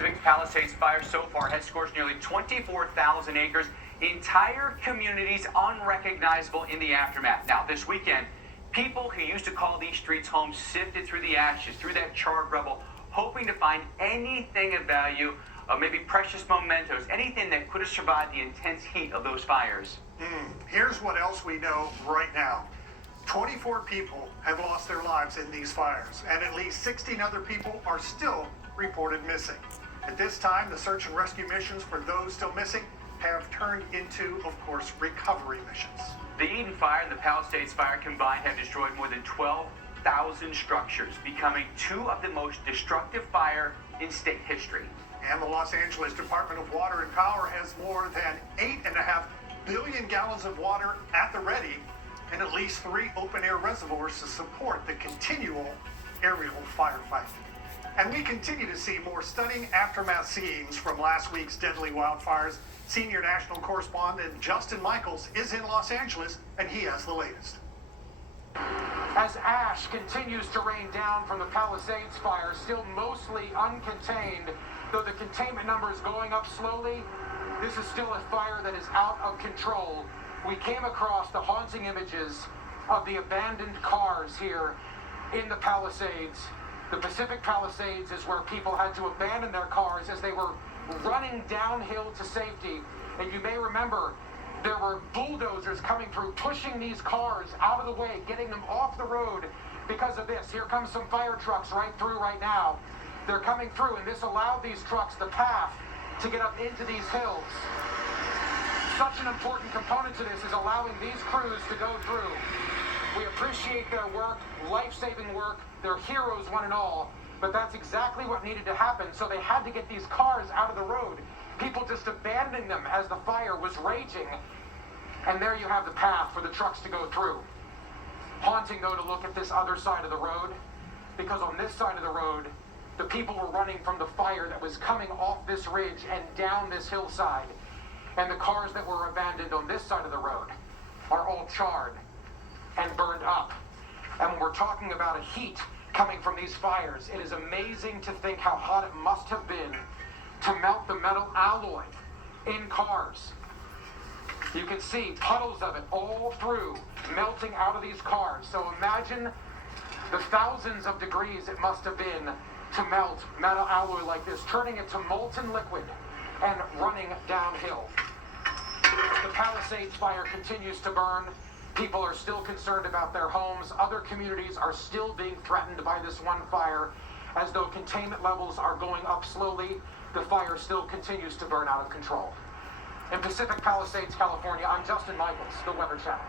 Pacific Palisades fire so far has scorched nearly 24,000 acres, entire communities unrecognizable in the aftermath. Now, this weekend, people who used to call these streets home sifted through the ashes, through that charred rubble, hoping to find anything of value, maybe precious mementos, anything that could have survived the intense heat of those fires. Here's what else we know right now. 24 people have lost their lives in these fires, and at least 16 other people are still reported missing. At this time, the search and rescue missions for those still missing have turned into, of course, recovery missions. The Eden Fire and the Palisades Fire combined have destroyed more than 12,000 structures, becoming two of the most destructive fire in state history. And the Los Angeles Department of Water and Power has more than 8.5 billion gallons of water at the ready and at least 3 open-air reservoirs to support the continual aerial firefighting. And we continue to see more stunning aftermath scenes from last week's deadly wildfires. Senior national correspondent Justin Michaels is in Los Angeles, and he has the latest. As ash continues to rain down from the Palisades fire, still mostly uncontained, though the containment number is going up slowly, this is still a fire that is out of control. We came across the haunting images of the abandoned cars here in the Palisades. The Pacific Palisades is where people had to abandon their cars as they were running downhill to safety. And you may remember there were bulldozers coming through, pushing these cars out of the way, getting them off the road because of this. Here comes some fire trucks right through right now. They're coming through, and this allowed these trucks the path to get up into these hills. Such an important component to this is allowing these crews to go through. We appreciate their work, life-saving work. They're heroes, one and all. But that's exactly what needed to happen. So they had to get these cars out of the road. People just abandoning them as the fire was raging. And there you have the path for the trucks to go through. Haunting, though, to look at this other side of the road, because on this side of the road, the people were running from the fire that was coming off this ridge and down this hillside. And the cars that were abandoned on this side of the road are all charred and burned up. And when we're talking about a heat coming from these fires, it is amazing to think how hot it must have been to melt the metal alloy in cars. You can see puddles of it all through, melting out of these cars. So imagine the thousands of degrees it must have been to melt metal alloy like this, turning it to molten liquid and running downhill. The Palisades fire continues to burn. People are still concerned about their homes. Other communities are still being threatened by this one fire. As though containment levels are going up slowly, the fire still continues to burn out of control. In Pacific Palisades, California, I'm Justin Michaels, the Weather Channel.